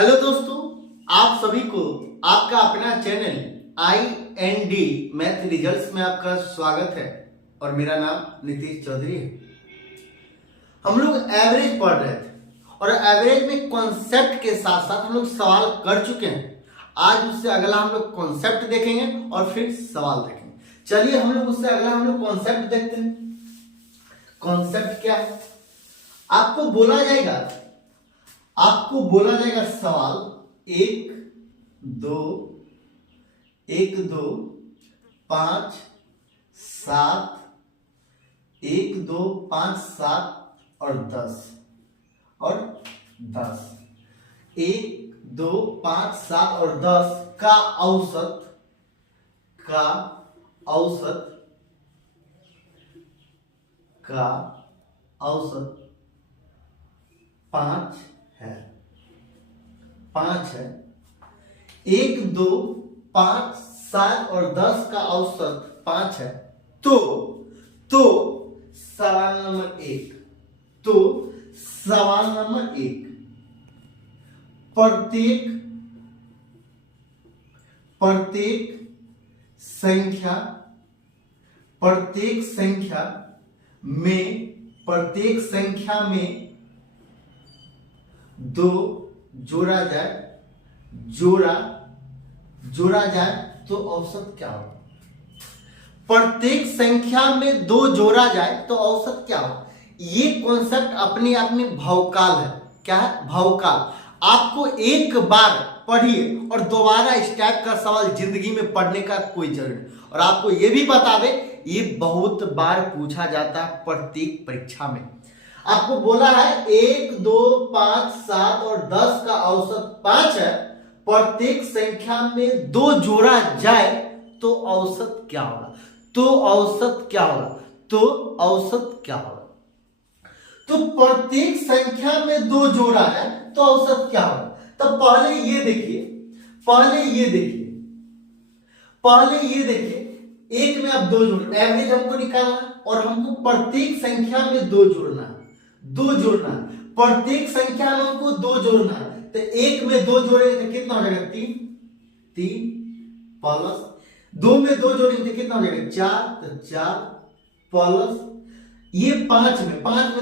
Hello दोस्तों, आप सभी को आपका अपना चैनल IND मैथ रिजल्ट्स में आपका स्वागत है और मेरा नाम नीतीश चौधरी है। हम लोग एवरेज पढ़ रहे थे और एवरेज में कॉन्सेप्ट के साथ साथ हम लोग सवाल कर चुके हैं। आज उससे अगला हम लोग कॉन्सेप्ट देखेंगे और फिर सवाल देखेंगे। चलिए हम लोग उससे अगला हम लोग कॉन्सेप्ट देखते हैं। कॉन्सेप्ट क्या है? आपको बोला जाएगा सवाल 1 2 5 7 1 2 5 7 और 10 1 2 5 7 और 10 का औसत 5 है। 1 2 5 7 और 10 का औसत 5 है। तो सवाल नंबर 1 प्रत्येक संख्या में 2 जोड़ा जाए तो औसत क्या होगा? प्रत्येक संख्या में 2 जोड़ा जाए तो औसत क्या होगा? ये कॉन्सेप्ट अपने आप में भौकाल है। क्या है? भौकाल। आपको एक बार पढ़िए और दोबारा इस टाइप का सवाल जिंदगी में पढ़ने का कोई जरूरत नहीं। और आपको ये भी बता दे, ये बहुत बार पूछा जाता है प्रत्येक परीक्षा में। आपको बोला है 1 2 5 7 और 10 का औसत 5 है। प्रत्येक संख्या में 2 जोड़ा जाए तो औसत क्या होगा? तो प्रत्येक संख्या में 2 जोड़ा है तो औसत क्या होगा? तो पहले ये देखिए, एक में आप 2 जोड़, एवरेज हमको निकालना है और हमको प्रत्येक संख्या में 2 जोड़ना है। प्रत्येक संख्या में हमको 2 जोड़ना है। तो एक में 2 जोड़ेंगे तो कितना हो जाएगा? 3 प्लस 2 में 2 जोड़ेंगे तो कितना हो जाएगा? 4, तो 4 प्लस ये 5 में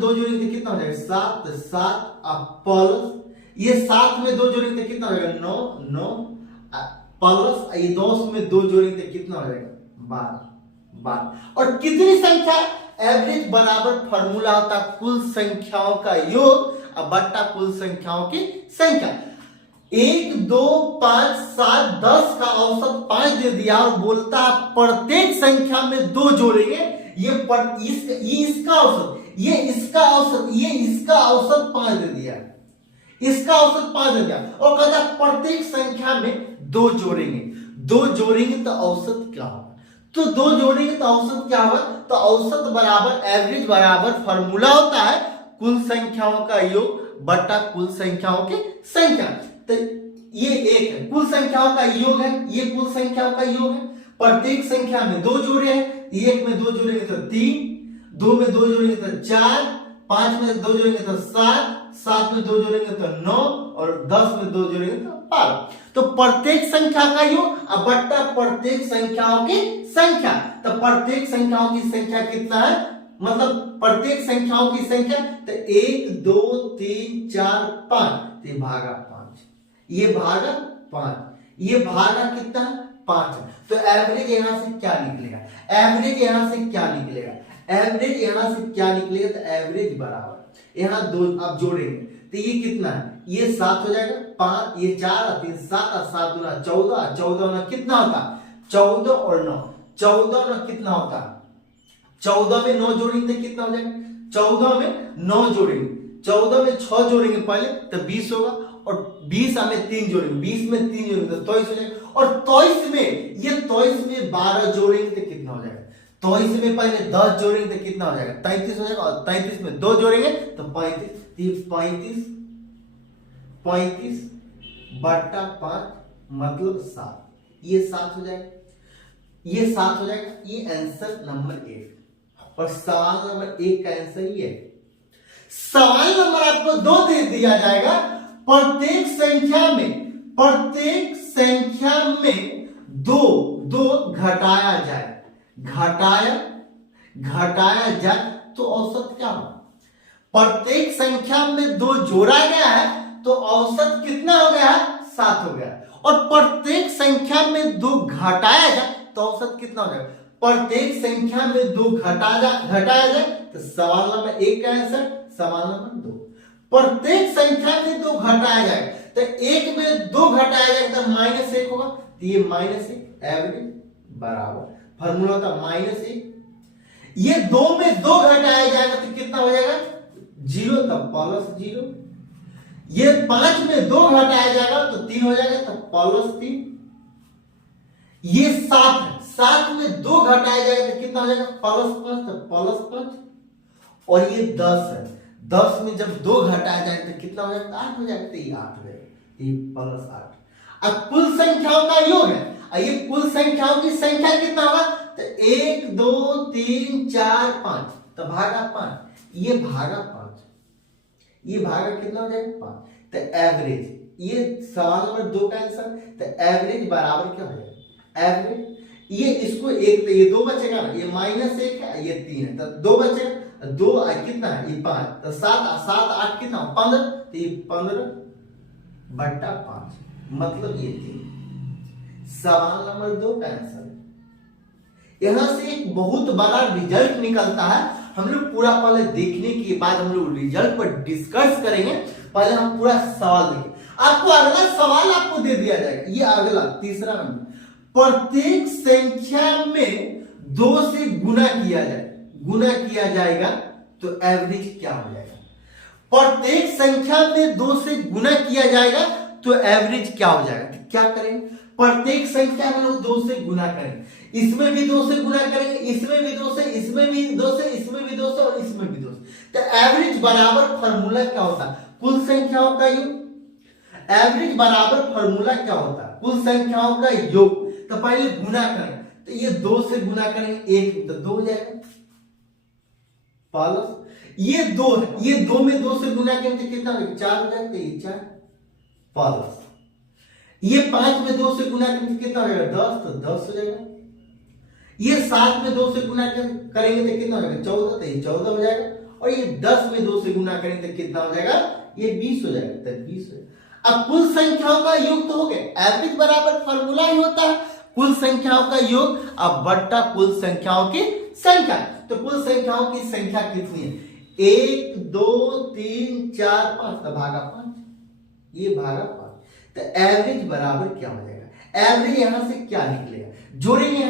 2 जोड़ेंगे तो कितना हो जाएगा? 7, तो 7 प्लस ये 7 में 2 जोड़ेंगे तो कितना हो जाएगा? 9 प्लस ये 10 में 2 जोड़ेंगे तो कितना हो जाएगा? 12। और कितनी संख्या? एवरेज बराबर फॉर्मूला होता है कुल संख्याओं का योग और बट्टा कुल संख्याओं की संख्या। 1 2 5 7 10 का औसत 5 दे दिया और बोलता है प्रत्येक संख्या में 2 जोड़ेंगे। ये इसका औसत, ये इसका औसत 5 दे दिया, और कहता है प्रत्येक संख्या में 2 जोड़ेंगे तो औसत क्या होगा? तो 2 जोड़ेंगे तो औसत क्या होगा? तो औसत बराबर एवरेज बराबर फॉर्मूला होता है कुल संख्याओं का योग बट्टा कुल संख्याओं की संख्या। तो ये एक है, कुल संख्याओं का योग है, ये कुल संख्याओं का योग है। प्रत्येक संख्या में 2 जोड़े हैं। 1 में 2 जोड़ेंगे तो 3, 2 में 2 जोड़ेंगे तो 4, 5 में 2 जोड़ेंगे तो 7, 7 में 2 जोड़ेंगे तो 9 और 10 में 2 जोड़ेंगे तो 12। तो प्रत्येक संख्या का योग और बट्टा प्रत्येक संख्याओं की संख्या। तो प्रत्येक संख्याओं की संख्या कितना है? मतलब प्रत्येक संख्याओं की संख्या तो 1 2 3 4 5, तो भागा 5, ये भागा 5, ये भागा कितना है? 5। तो एवरेज यहां से क्या निकलेगा? तो एवरेज बराबर यहां 2 आप जोड़ेंगे तो ये कितना है? ये 7 हो जाएगा, 5 ये 4 और 3 7 और 7 दूना 14, 14 में कितना होता? 14 और 9, 14 में कितना होता? 14 में 9 जोड़ेंगे तो कितना हो जाएगा? 14 में 9 जोड़ेंगे, 14 में 6 जोड़ेंगे पहले तो 20 होगा, और 20 में 3 जोड़ेंगे, 20 में 3 जोड़ेंगे तो 23 हो जाएगा। और 23 में 12 जोड़ेंगे तो कितना हो जाएगा? 23 में पहले 10 जोड़ेंगे तो कितना हो जाएगा? 33 हो जाएगा, और 33 में 2 जोड़ेंगे तो 35। 35 बट्टा 5 मतलब 7, ये 7 हो जाएगा, ये आंसर नंबर 1। और सवाल नंबर 1 का आंसर ये है। सवाल नंबर आपको 2 दे दिया जाएगा, प्रत्येक संख्या में दो दो घटाया जाए तो औसत क्या हो? प्रत्येक संख्या में दो जोड़ा गया है तो औसत कितना हो गया? 7 हो गया। और प्रत्येक संख्या में दो घटाया जाए तो औसत कितना हो जाएगा? प्रत्येक संख्या में दो घटाया जाए तो सवाल नंबर 1 का आंसर, सवाल नंबर 2। प्रत्येक संख्या में दो घटाया जाए तो 1 में दो घटाया जाए तो -1 होगा, तो ये -1 एवरेज बराबर फार्मूला का -1। ये 2 में दो घटाया जाएगा तो कितना हो जाएगा? 0, तब +0। ये 5 में दो घटाया जाएगा तो 3 हो जाएगा, तब +3। ये 7 है, 7 में दो घटाया जाएगा तो कितना हो जाएगा? +5, तो +5। और ये 10 है, 10 में जब दो घटाया जाएगा तो कितना हो जाएगा? 8 हो जाएगा, तो ये 8 हो जाएगा, ये +8। अब कुल संख्याओं का योग है, ये कुल संख्याओं की संख्या कितना होगा? तो 1 2 3 4 5, तो भागा 5, ये भागा 5, ये भागा कितना हो जाएगा? 5। तो एवरेज, ये सवाल नंबर 2 का आंसर। तो एवरेज बराबर क्या हो जाएगा? एवरेज, ये इसको एक, तो ये 2 बचेगा ना, ये -1 है, ये 3 है, तो 2 बचेगा, 2 कितना है? ये 5, तो 7 8 कितना? 15, तो ये 15/5, मतलब ये 3। सवाल नंबर 2 का आंसर। यहां से एक बहुत बड़ा रिजल्ट निकलता है। हम लोग पूरा पहले देखने के बाद हम लोग रिजल्ट पर डिस्कस करेंगे। पहले हम पूरा सवाल देखें। आपको अगला सवाल आपको दे दिया जाएगा, ये अगला तीसरा नंबर। प्रत्येक संख्या में 2 से गुना किया जाएगा तो एवरेज क्या हो जाएगा? प्रत्येक संख्या में 2 से गुना किया जाएगा तो एवरेज क्या हो जाएगा? तो क्या करेंगे? प्रत्येक संख्या में लोग 2 से गुना करेंगे, इसमें भी 2 से गुना करेंगे, इसमें भी 2 से, इसमें भी 2 से, इसमें भी 2 से और इसमें भी 2 से। तो एवरेज बराबर फार्मूला क्या होता है? कुल संख्याओं का योग। एवरेज बराबर फार्मूला क्या होता है? कुल संख्याओं का योग। तो पहले गुना करें, तो ये 2 से गुना करेंगे, 1 तो 2 हो जाएगा, प्लस ये 2 है, ये 2 में 2 से गुना करेंगे तो कितना हो जाएगा? 4 हो जाएगा, तो ये 4 प्लस ये 5 में 2 से गुना करेंगे तो कितना हो जाएगा? 10, तो 10 हो जाएगा। ये 7 में 2 से गुना करेंगे तो कितना हो जाएगा? 14, तो ये 14 हो जाएगा। और ये 10 में 2 से गुना करेंगे तो कितना हो जाएगा? ये 20 हो जाएगा, तो 20 हो जाएगा। अब कुल संख्याओं का योग तो हो गया। एवरेज बराबर फार्मूला ही होता है कुल संख्याओं का योग अब बट्टा कुल संख्याओं की संख्या। तो कुल संख्याओं की संख्या कितनी है? 1 2 3 4 5, तो भागा 5, ये भागा 5। तो एवरेज बराबर क्या हो जाएगा? एवरेज यहां से क्या निकलेगा? जोड़ेंगे,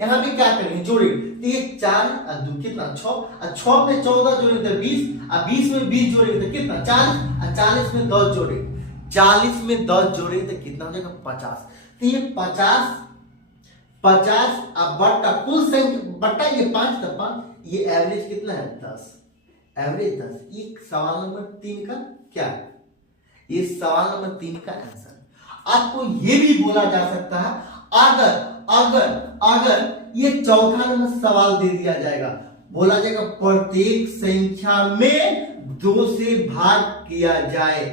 यहाँ पे क्या करेंगे? जोड़ेंगे, तो ये 4 और 2 कितना? 6, और 6 में 14 जोड़ेंगे तो 20, और 20 में 20 जोड़ेंगे तो कितना? 40, और 40 में 10 जोड़ेंगे, 40 में 10 जोड़ेंगे तो कितना हो जाएगा? 50। तो ये 50 अब बट्टा कुल संख्या बट्टा ये 5, तो 5, ये एवरेज कितना है? 10, एवरेज 10। ये सवाल नंबर 3 का क्या है? ये सवाल नंबर 3 का आंसर। आपको ये भी बोला जा सकता है, अगर ये चौथा नंबर सवाल दे दिया जाएगा, बोला जाएगा प्रत्येक संख्या में 2 से भाग दिया जाए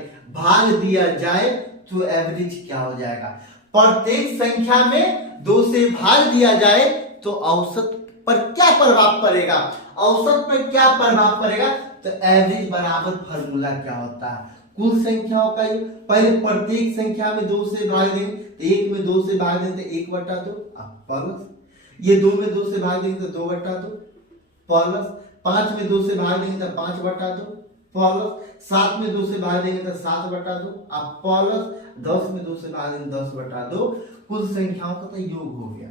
तो एवरेज क्या हो जाएगा? प्रत्येक संख्या में 2 से भाग दिया जाए तो औसत पर क्या प्रभाव पड़ेगा? औसत पर क्या प्रभाव पड़ेगा? तो एवरेज बराबर फार्मूला क्या होता है? कुल संख्याओं का योग। पहले प्रत्येक संख्या में 2 से भाग देंगे तो 1 में 2 से भाग देंगे तो 1/2, प्लस ये 2 में 2 से भाग देंगे तो 2/2, प्लस 5 में 2 से भाग देंगे तो 5/2, प्लस 7 में 2 से भाग देंगे तो 7/2, प्लस 10 में 2 से भाग देंगे 10/2। कुल संख्याओं का तो योग हो गया।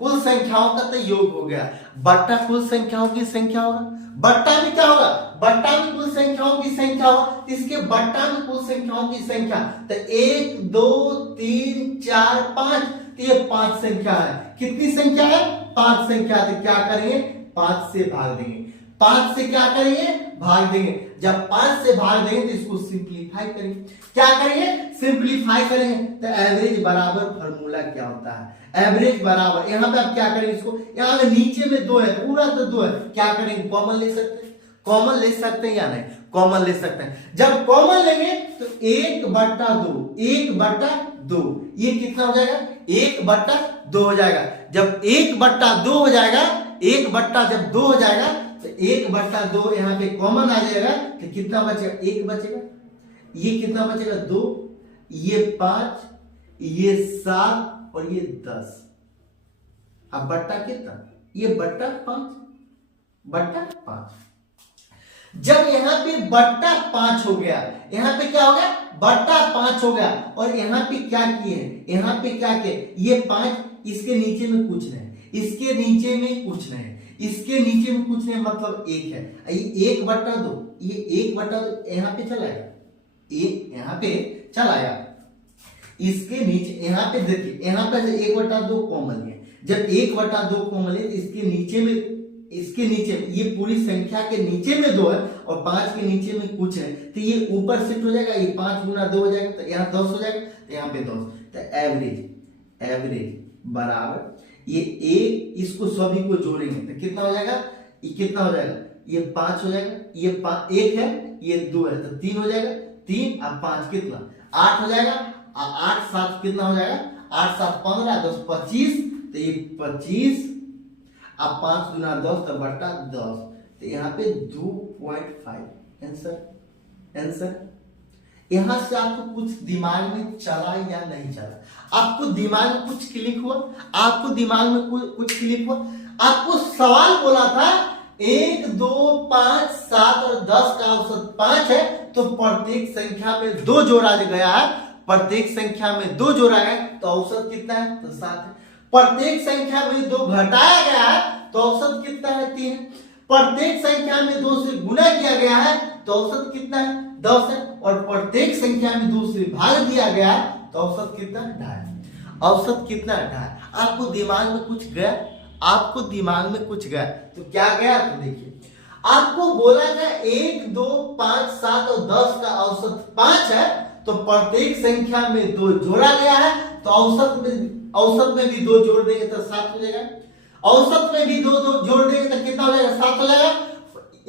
कुल संख्याओं का तो योग हो गया, बट्टा कुल संख्याओं की संख्या होगा। बट्टा में क्या होगा? बट्टा में कुल संख्याओं की संख्या होगा, इसके बट्टा में कुल संख्याओं की संख्या। तो 1 2 3 4 5, तो ये 5 संख्या है। कितनी संख्या है? 5 संख्या। तो क्या करेंगे? 5 से भाग देंगे। 5 से क्या करेंगे? भाग देंगे। जब 5 से भाग देंगे तो इसको सिंप्लीफाई करेंगे। क्या करेंगे? सिंप्लीफाई करेंगे। तो एवरेज बराबर फार्मूला क्या होता है? एवरेज बराबर, यहां पे आप क्या करेंगे? इसको यहाँ नीचे में 2 है, पूरा तो 2 है, क्या करेंगे? कॉमन ले सकते हैं, कॉमन ले सकते हैं या नहीं? कॉमन ले सकते हैं। जब कॉमन लेंगे तो 1/2, 1/2 ये कितना हो जाएगा, 1/2 हो जाएगा। जब 1/2 हो जाएगा, 1/2 हो जाएगा तो 1/2 यहाँ पे कॉमन आ जाएगा तो कितना बचेगा, 1 बचेगा। ये कितना बचेगा, 2, ये 5, ये 7 और ये 10। अब बट्टा कितना, ये बट्टा 5। जब यहाँ पे बट्टा 5 हो गया, यहाँ पे क्या हो गया, बट्टा 5 हो गया। और यहाँ पे क्या किए, यहाँ पे क्या किए, ये 5 इसके नीचे में कुछ नहीं, इसके नीचे में कुछ नहीं, इसके नीचे में कुछ नहीं, मतलब 1 है। ये 1/2, ये 1/2 यहाँ पे चला गया, एक यहाँ पे चला गया। इसके नीचे यहाँ पे देखिए, यहाँ पे 1/2 कॉमन है। जब 1/2 कॉमन है तो इसके नीचे ये पूरी संख्या के नीचे में 2 है और 5 के नीचे में कुछ है तो ये ऊपर शिफ्ट हो जाएगा। ये 5 गुना 2 हो जाएगा तो यहाँ 10 हो जाएगा, तो यहाँ पे 10। तो एवरेज बराबर ये 1, इसको सभी को जोड़ेंगे तो कितना हो जाएगा, ये कितना हो जाएगा, ये 5 हो जाएगा, ये 1 है, ये 2 है तो 3 हो जाएगा। 3 और 5 कितना, 8 हो जाएगा। 8 7 कितना हो जाएगा, 8 7 15, 10 25, तो ये 25। अब 5 गुना 10 तो बट्टा 10, तो यहाँ पे 2.5 आंसर। यहां से आपको कुछ दिमाग में चला या नहीं चला, आपको दिमाग में कुछ क्लिक हुआ, आपको सवाल बोला था 1 2 5 7 और 10 का औसत 5 है, तो प्रत्येक संख्या में 2 जोड़ा गया है, प्रत्येक संख्या में 2 जोड़ा है तो औसत कितना है, तो 7 है। प्रत्येक संख्या में 2 घटाया गया है तो औसत कितना है, 3 है। प्रत्येक संख्या में 2 से गुणा किया गया है तो औसत कितना है, 10 है। और प्रत्येक संख्या में 2 से भाग दिया गया है तो औसत कितना है, 2.5। औसत कितना है, 2.5। आपको दिमाग में कुछ गया, तो क्या गया, तो देखिए आपको बोला गया 1 2 5 7 और 10 का औसत 5 है, तो प्रत्येक संख्या में 2 जोड़ा गया है तो औसत में भी 2 जोड़ देंगे तो 7 हो जाएगा। औसत में भी 2 जोड़ देंगे तो कितना हो जाएगा, 7 हो जाएगा।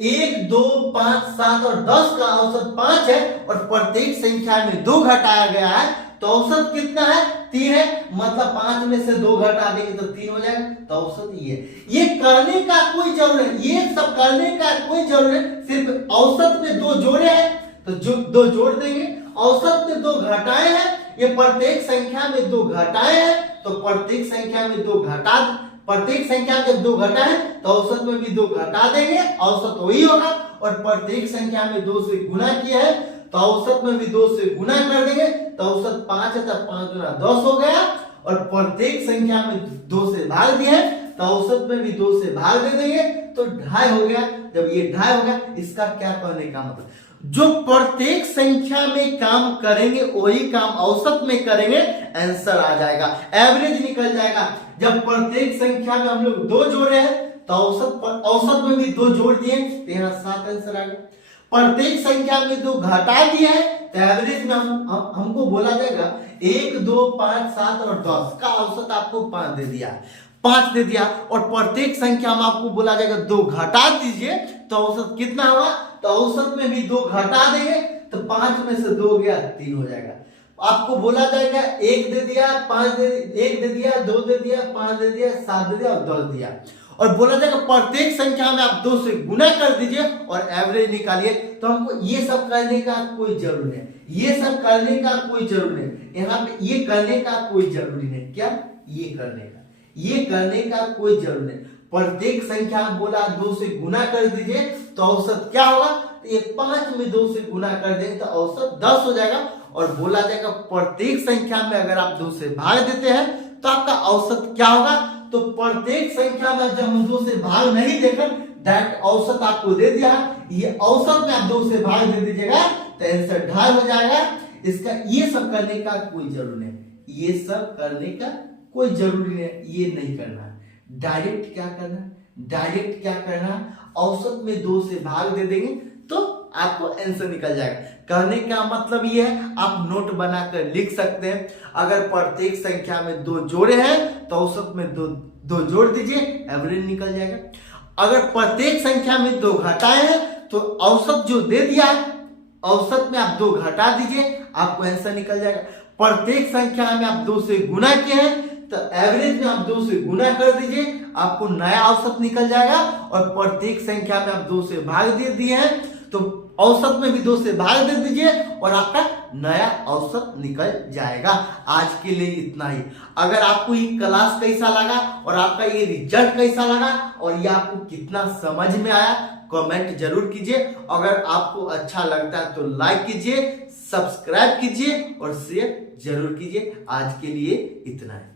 1 2 5 7 और 10 का औसत 5 है और प्रत्येक संख्या में 2 घटाया गया है तो औसत कितना है, 3 है। मतलब 5 में से 2 घटा देंगे तो 3 हो जाएगा, तो औसत ये करने का कोई जरूरत है, ये सब करने का कोई जरूरत है। सिर्फ औसत में 2 जोड़े हैं तो 2 जोड़ देंगे, औसत में 2 घटाए हैं, ये प्रत्येक संख्या में 2 घटाए हैं तो प्रत्येक संख्या में 2 घटा है तो औसत में भी 2 घटा देंगे, औसत वही होगा। और प्रत्येक संख्या में 2 से गुणा किया है तो औसत में भी 2 से गुणा कर देंगे तो औसत 5 है, तो 5 गुना 10 हो गया। और प्रत्येक संख्या में 2 से भाग दिया है तो औसत में भी 2 से भाग दे देंगे तो 2.5 हो गया। जब ये 2.5 हो गया, इसका क्या कहने का मतलब, जो प्रत्येक संख्या में काम करेंगे वही काम औसत में करेंगे, आंसर आ जाएगा, एवरेज निकल जाएगा। जब प्रत्येक संख्या में हम लोग 2 जोड़े हैं तो औसत में भी 2 जोड़ दिए तो यहाँ 7 आंसर आ गया। प्रत्येक संख्या में 2 घटा दिया है तो एवरेज में हमको बोला जाएगा 1 2 5 7 और 10 का औसत आपको 5 दे दिया। और प्रत्येक संख्या में आपको बोला जाएगा 2 घटा दीजिए तो औसत कितना हुआ, तो औसत में भी 2 घटा देंगे तो 5 में से 2 गया 3 हो जाएगा। आपको बोला जाएगा 1 दे दिया, 1 दे दिया, 2 दे दिया, 5 दे दिया, 7 दे दिया और 10 दिया। और बोला जाएगा प्रत्येक संख्या में आप 2 से गुणा कर दीजिए और एवरेज निकालिए। तो हमको ये सब करने का कोई जरूरी नहीं, यहाँ पे ये करने का कोई जरूरी नहीं। क्या ये करने का कोई जरूरी नहीं। प्रत्येक संख्या बोला 2 से गुणा कर दीजिए तो औसत क्या होगा, तो ये 5 में 2 से गुणा कर देंगे तो औसत 10 हो जाएगा। और बोला जाएगा प्रत्येक संख्या में अगर आप 2 से भाग देते हैं तो आपका औसत क्या होगा, तो प्रत्येक संख्या में जब हम 2 से भाग नहीं देकर डायरेक्ट औसत आपको दे दिया, ये औसत में आप 2 से भाग दे दीजिएगा तो आंसर 2.5 हो जाएगा। इसका ये सब करने का कोई जरूरी नहीं, ये नहीं करना। डायरेक्ट क्या करना, औसत में 2 से भाग दे देंगे तो आपको आंसर निकल जाएगा। कहने का मतलब ये है, आप नोट बनाकर लिख सकते हैं। अगर प्रत्येक संख्या में 2 जोड़े हैं तो औसत में 2 जोड़ दीजिए, एवरेज निकल जाएगा। अगर प्रत्येक संख्या में 2 घटाए हैं तो औसत जो दे दिया है, औसत में आप 2 घटा दीजिए, आपको आंसर निकल जाएगा। प्रत्येक संख्या में आप 2 से गुना किए हैं तो एवरेज में आप 2 से गुना कर दीजिए, आपको नया औसत निकल जाएगा। और प्रत्येक संख्या में आप 2 से भाग दे दिए हैं तो औसत में भी 2 से भाग दे दीजिए और आपका नया औसत निकल जाएगा। आज के लिए इतना ही। अगर आपको ये क्लास कैसा लगा और आपका ये रिजल्ट कैसा लगा और ये आपको कितना समझ में आया, कमेंट जरूर कीजिए। अगर आपको अच्छा लगता है तो लाइक कीजिए, सब्सक्राइब कीजिए और शेयर जरूर कीजिए। आज के लिए इतना है।